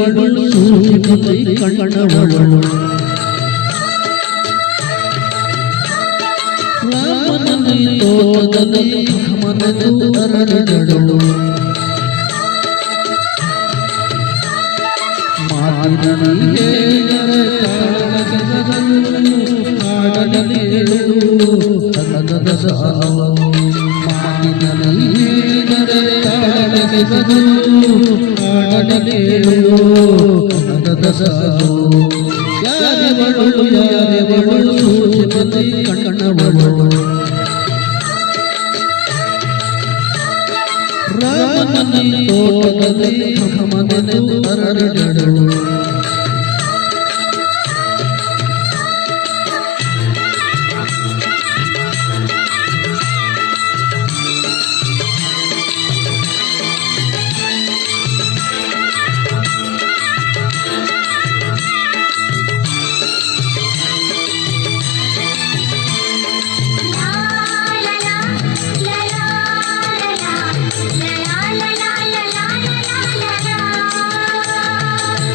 ಯಾರಿವಳು ಸೂಚಿಪತಿ ಕಣ್ಣವಳು ರಾಮನಲ್ಲಿ ತೋಟದಲ್ಲಿ ಮನದು ಅರಳಿದಳು ಮಾತಿನಲ್ಲಿ ಯಾರಿವಳು ಸೂಚಿಪತಿ ಕಣ್ಣವಳು ರಾಮನಲ್ಲಿ ತೋಟದಲ್ಲಿ ಮನದು ಅರಳಿದಳು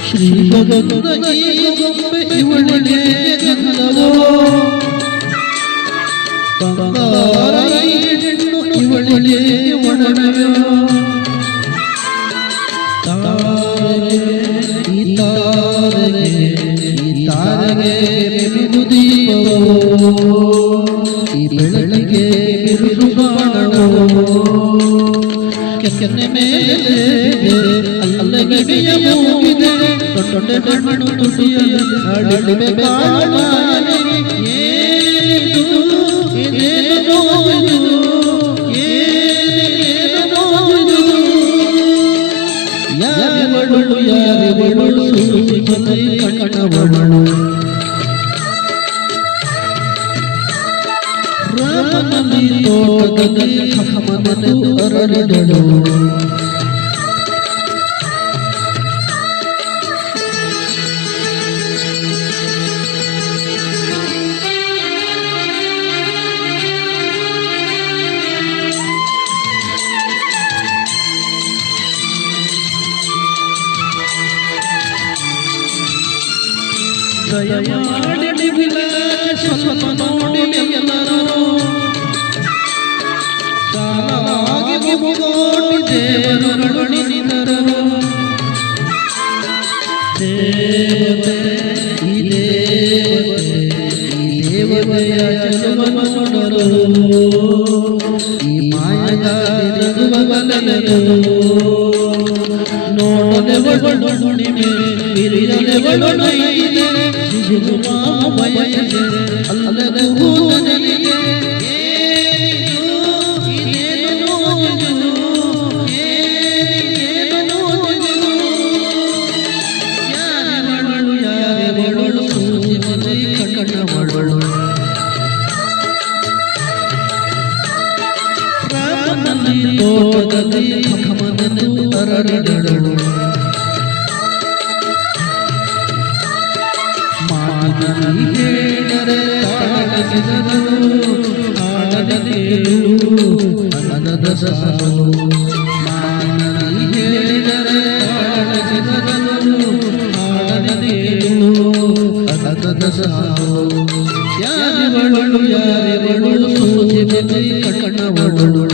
ಶ್ರೀ ಭಗವಂತ ಇವಳೇ ಗಂಧವೋ ಬಂಗಾರ ಹೆಣ್ಣು ಇವಳೇ ಒಡನವೋ ತಾರಗೆ ಬಿರು ದೀಪವೋ ಈ ಬೆಳಗ್ಗೆ ಬಿರು ಬಾಣವೋ ಕೆನ್ನೆ ಮೇಲೆ ಅಲ್ಲಗಡೆಯ ಮೂಗಿದೆ ತೊಟ್ಟೆ ಕಣ್ಣು ತುಟಿಯಲ್ಲಿ ಅಡಳಿವೆ ಕಾಣಾನೆ ಏನು ಇದೇನು ಯಾರಿವಳು ಸೂಚಿಪತಿ ಕಣ್ಣವಳು ರಾಮನಲ್ಲಿ ತೋಟದಲ್ಲಿ ಮನದು ಅರಳಿದಳು ದಯಮಾಡಿ ವಿಲಾಸ ನೋಡಿ ಎಲ್ಲರೂ ಸಾಲಾಗಿ ಮುಗೋಟಿ ದೇವರುಗಳಿದರು ದೇವತೆ ಈ ದೇವತೆಯ ಚಲುವನರು ಈ ಮಾಯಗಾರಿರುವವಲರು ನೋಡಲೆವಳು ಹುಣಿಮೆ ಬಿರಿಯಲೆವಳು ಇದೆ ಶಿಶುಮಾಮಯಗೆ ಅಲ್ಲದೂ ನನಗೆ ಯಾರಿವಳು ಸೂಚಿಪತಿ ಕಣ್ಣವಳು ರಾಮನಲ್ಲಿ ತೋಟದಲ್ಲಿ ಮನದು ಅರಳಿದಳು ಮಾತನಲ್ಲಿ ಹೇಳಿದರೆ ಆಡಲೇಳು ಅನದ ಸಾಲು ಮಾತನಲ್ಲಿ ಹೇಳಿದರೆ ಆಡಲೇಳು ಅನದ ಸಾಲು ಯಾರಿವಳು ಸೂಚಿಪತಿ ಕಣ್ಣವಳು